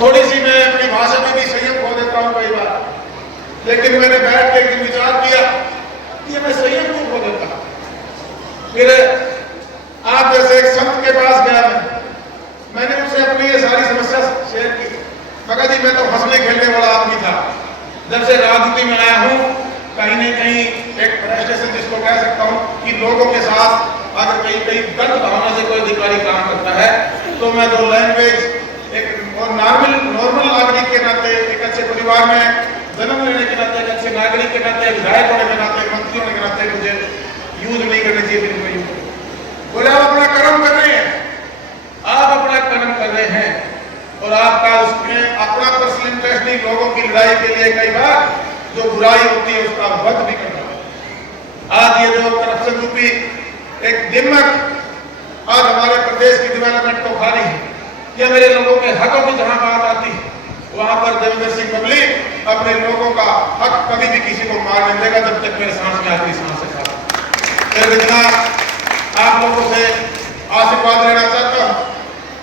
थोड़ी सी मैं अपनी भाषा में भी संयम खो देता हूँ कई बार, लेकिन मैंने बैठ के एक दिन विचार किया कि मैं संयम क्यों खो देता। फिर आप जैसे एक संत के पास गया, मैंने उनसे अपनी ये सारी समस्या शेयर की। मगर जी मैं तो हंसने खेलने वाला आदमी था। जब से राजनीति में आया हूँ, कहीं न कहीं एक फ्रस्ट्रेशन जिसको कह सकता हूँ कि लोगों के साथ अगर कहीं गलत भावना से कोई अधिकारी काम करता है तो मैं दो लैंग्वेज एक और नॉर्मल नागरिक के नाते, एक अच्छे परिवार में जन्म लेने के नाते, एक अच्छे नागरिक के नाते, विधायक होने के नाते, मंत्री होने के नाते मुझे यूज नहीं करनी चाहिए। बिल्कुल बोले आप अपना कर्म कर रहे हैं, आप अपना कर्म कर रहे हैं और आपका उसमें अपना पर्सनल इंटरेस्ट नहीं, लोगों की लड़ाई के लिए कई बार जो बुराई होती है उसका वध भी करना है। आज ये जो करप्शन रूपी एक दिमाग आज हमारे प्रदेश की डेवलपमेंट को खा रही है, या मेरे लोगों के हकों की जहां बात आती है वहां पर देवेंद्र सिंह पब्लिक अपने लोगों का हक कभी भी किसी को मार नहीं देगा जब तक मेरे सांस में आखिरी सांस है। फिर इतना आप लोगों से आशीर्वाद लेना चाहता हूँ,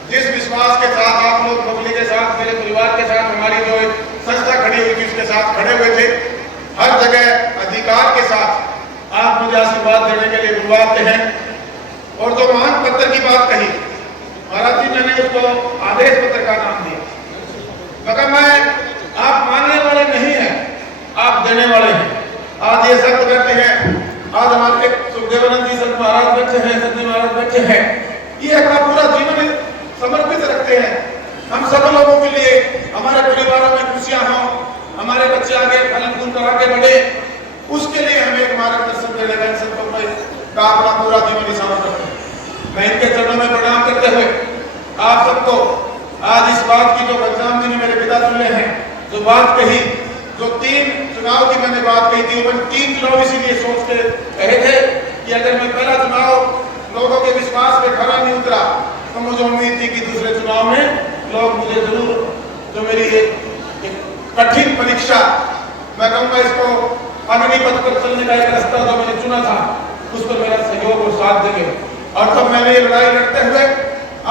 जिस विश्वास के साथ आप लोग पब्लिक के साथ, मेरे परिवार के साथ, हमारी जो संस्था खड़ी हुई थी उसके साथ खड़े हुए थे, हर जगह अधिकार के साथ आप मुझे आशीर्वाद देने के लिए बुलवाते हैं। और जो मांग पत्र की बात कही महाराज जी, मैंने उसको आदेश पत्र का नाम दिया, मगर मैं आप मानने वाले नहीं हैं, आप देने वाले हैं। आज ये संत बैठे हैं, आज हमारे सुखदेवानंद जी संत महाराज बैठे हैं, संत महाराज बैठे हैं, ये अपना पूरा जीवन समर्पित रखते हैं हम सब लोगों के लिए, हमारे परिवारों में खुशियां हों, हमारे बच्चे आगे फल फूल कर आगे बढ़े, उसके लिए हमें एक मार्गदर्शन देने का संतों का अपना पूरा जीवन ही समर्पित है। मैं इनके चरणों में प्रणाम करते हुए आप सबको आज इस बात की जो बदनाम जी ने मेरे पिता चुने हैं, जो बात कही, जो 3 चुनाव की मैंने बात कही थी, मैंने 3 चुनाव इसीलिए सोच के कहे थे कि अगर मैं पहला चुनाव लोगों के विश्वास पे खरा नहीं उतरा तो मुझे उम्मीद थी कि दूसरे चुनाव में लोग मुझे जरूर, जो मेरी एक कठिन परीक्षा मैं कहूँगा इसको अग्निपथ पर चलने का एक रास्ता जो मैंने चुना था उस पर मेरा सहयोग और साथ देंगे। और तब मैंने ये लड़ाई लड़ते हुए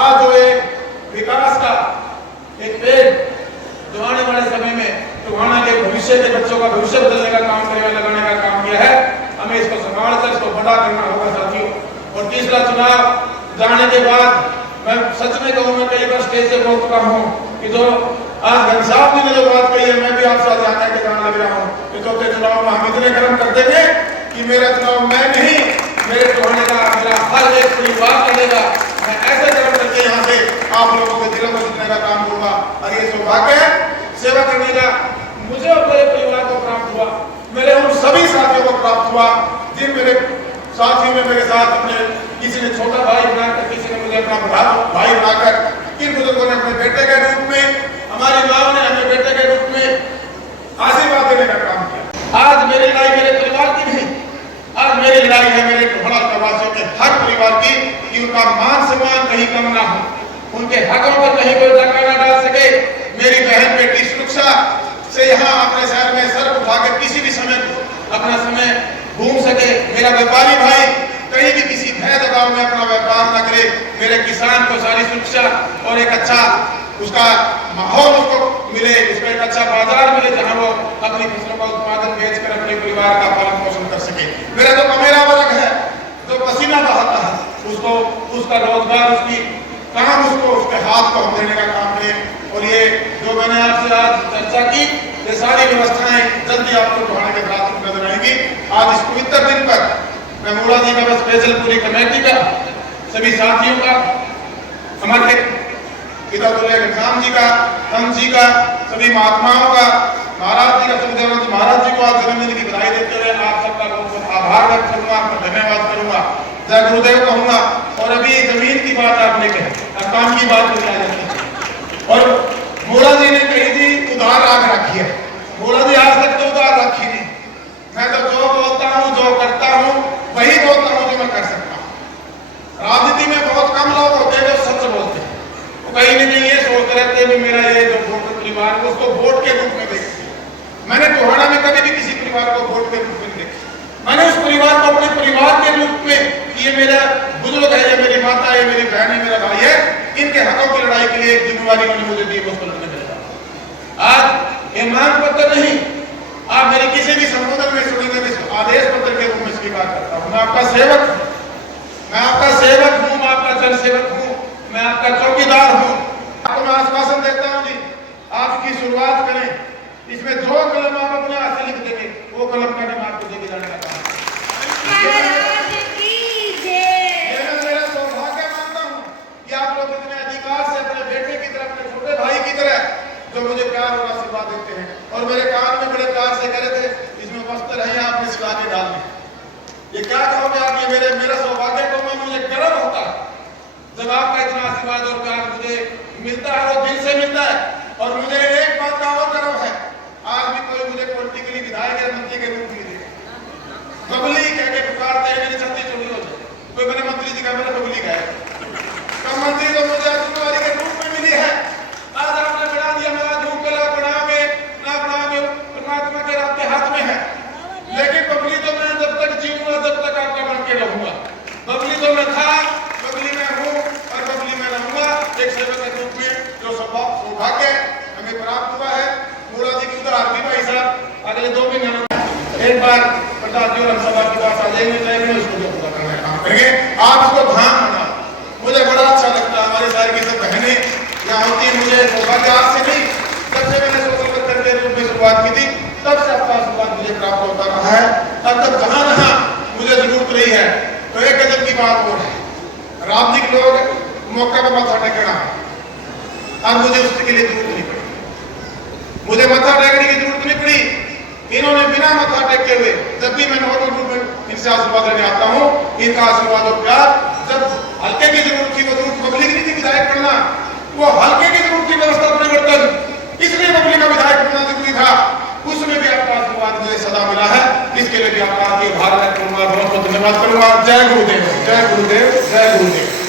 आज जो एक विकास का एक पेड़ जो आने वाले समय में टोहाना के भविष्य के बच्चों का भविष्य बदलने का काम करेगा, लगाने का काम किया है, हमें इसको संभाल कर इसको बड़ा करना होगा साथियों। और तीसरा चुनाव जाने के बाद मैं सच में कहूँ, मैं कई बार स्टेज से बोल चुका हूँ कि जो आज घनश्याम जी ने जो बात कही है, मैं भी आपसे जाने के जान लग रहा हूँ कि चौथे चुनाव में हम इतने कर्म कर देंगे कि मेरा चुनाव मैं नहीं, मेरे टोहाने का मेरा हर एक परिवार करेगा। मैं ऐसे कर्म करके यहाँ से आप लोगों के दिलों को जीतने का काम करूंगा। और ये सौभाग्य है सेवा करने का मुझे और मेरे परिवार को प्राप्त हुआ, मेरे उन सभी साथियों को प्राप्त हुआ जिन मेरे साथियों में मेरे साथ अपने किसी ने छोटा भाई बनाकर, किसी ने मुझे अपना बड़ा भाई बनाकर, किन बुजुर्गों ने अपने बेटे के रूप में, हमारी माँ ने हमें बेटे के रूप में आशीर्वाद देने का काम किया। आज मेरी लड़ाई मेरे परिवार की नहीं, आज मेरी लड़ाई है मेरे टोहाना प्रवासियों के हर परिवार की कि उनका मान सम्मान कहीं कम ना हो, उनके हकों पर कहीं कोई धक्का ना डाल सके। मेरी बहन बेटी सुरक्षा से यहाँ अपने शहर में सर उठा के किसी भी समय अपना समय घूम सके, मेरा व्यापारी भाई कहीं भी किसी भय दबाव में अपना व्यापार न करे, मेरे किसान को सारी सुरक्षा और एक अच्छा उसका माहौल उसको मिले, उसको एक अच्छा बाजार मिले जहां वो अपनी फसलों का उत्पादन बेचकर अपने परिवार का पालन पोषण कर सके। मेरा जो कमेरा वर्ग है, जो पसीना बहाता है, उसको उसका रोजगार, उसकी काम, उसको उसके हाथ को हम देने का काम करें। और ये जो मैंने आपसे आज चर्चा की, ये सारी व्यवस्थाएं जल्दी आपको टोहाने के साथ नजर आएंगी। आज इस पवित्र दिन पर मैं मूला जी का, स्पेशल पूरी कमेटी का, सभी साथियों का, हमारे पिता घनश्याम जी का, संत जी का, सभी महात्माओं का, महाराज जी का, सुखदेवानंद महाराज जी को आज जन्मदिन की बधाई देते हुए आप सबका बहुत बहुत आभार व्यक्त करूंगा, आपका धन्यवाद करूंगा, जय गुरुदेव कहूंगा। और अभी जमीन की बात आपने कही, काम की बात मुझे आ जाती है। और मूला जी ने कही थी उधार आग रखी है, मूला जी आज तक तो उधार रखी नहीं। मैं तो जो बोलता हूँ, जो करता हूँ, वही बोलता हूँ जो मैं कर सकता हूँ। राजनीति में बहुत कम लोग होते हैं जो सच बोलते हैं, वो कहीं न कहीं ये सोचते रहते हैं कि मेरा ये जो वोट परिवार को उसको वोट के रूप में देखते हैं। मैंने टोहाना में कभी भी किसी परिवार को वोट के रूप में नहीं देखा, मैंने उस परिवार को अपने परिवार के रूप में, ये मेरा बुजुर्ग है, ये मेरी माता है, मेरी बहन है, मेरा भाई है, इनके हकों की लड़ाई के लिए एक जिम्मेवारी उन्होंने मुझे दी, उसको लड़ने के लिए ये मांग पत्र नहीं, आप मेरी किसी भी संबोधन में सुनेंगे तो आदेश पत्र के रूप में स्वीकार करता हूं। मैं आपका सेवक हूं, मैं आपका सेवक हूं, मैं आपका जनसेवक हूं, मैं आपका चौकीदार हूं। आपको मैं आश्वासन देता हूं जी, आपकी शुरुआत करें, इसमें जो कलम आप अपने हाथ से लिख देंगे वो कलम का नाम आपको देके जाने का काम। मेरा सौभाग्य मानता हूं कि आप लोग इतने अधिकार से अपने बेटे की तरह, अपने छोटे भाई की तरह जो मुझे प्यार और आशीर्वाद देते हैं, और मेरे कान में बड़े प्यार से कह रहे थे इसमें वस्त्र है आपने सिला के डालने। ये क्या कहोगे आप, ये मेरा सौभाग्य को मैं, मुझे गर्व होता है जब आपका इतना आशीर्वाद और प्यार मुझे मिलता है, वो दिल से मिलता है। और मुझे एक बात का और गर्व है, आज भी कोई मुझे पॉलिटिकली विधायक या मंत्री के रूप में दे बबली कह के पुकारते हैं, मेरी छत्ती चोरी हो जाए, कोई मेरे मंत्री जी का मेरा बबली का है, तो मंत्री तो मुझे जिम्मेवारी के रूप में मिली है। आज आपने बढ़ा दिया, मेरा झूकला बनावे ना बनावे परमात्मा के आपके हाथ में है, लेकिन बबली तो मैं जब तक जीऊंगा जब तक आपका बन के रहूंगा। बबली तो मैं था, बबली में हूँ और बबली में रहूंगा, एक सेवक के रूप में। जो सौभाग्य हमें प्राप्त हुआ है, पूरा जी की उधर आरती भाई साहब अगले 2 महीने एक बार प्रताप जी और हम सभा की बात आ जाएंगे, उसको जो पूरा करने का काम करेंगे। आप इसको ध्यान रखना, मुझे बड़ा अच्छा लगता है हमारे शहर की सब बहनें यहाँ होती है। मुझे सौभाग्य आज से नहीं, जब से मैंने सोशल वर्कर के रूप में शुरुआत की थी तब से आपका आशीर्वाद मुझे प्राप्त होता रहा है। और जब जहाँ जहाँ मुझे जरूरत रही है तो एक गजब की बात हो है, राजनीतिक लोग मौका पर माथा टेकना, और मुझे उसके लिए जरूरत नहीं पड़ी, मुझे माथा टेकने की जरूरत नहीं पड़ी। इन्होंने बिना माथा टेके हुए, जब भी मैं नॉर्मल रूप में इनसे आशीर्वाद लेने आता हूँ, इनका आशीर्वाद और प्यार, जब हल्के की जरूरत थी वो जरूरत बबली की नहीं थी विधायक बनना, वो हल्के की जरूरत थी व्यवस्था परिवर्तन, इसलिए बबली का विधायक बनना जरूरी था, उसमें भी आपका आशीर्वाद मुझे सदा मिला है। इसके लिए भी आपका आभार व्यक्त करूंगा, बहुत बहुत धन्यवाद करूंगा। जय गुरुदेव, जय गुरुदेव, जय गुरुदेव।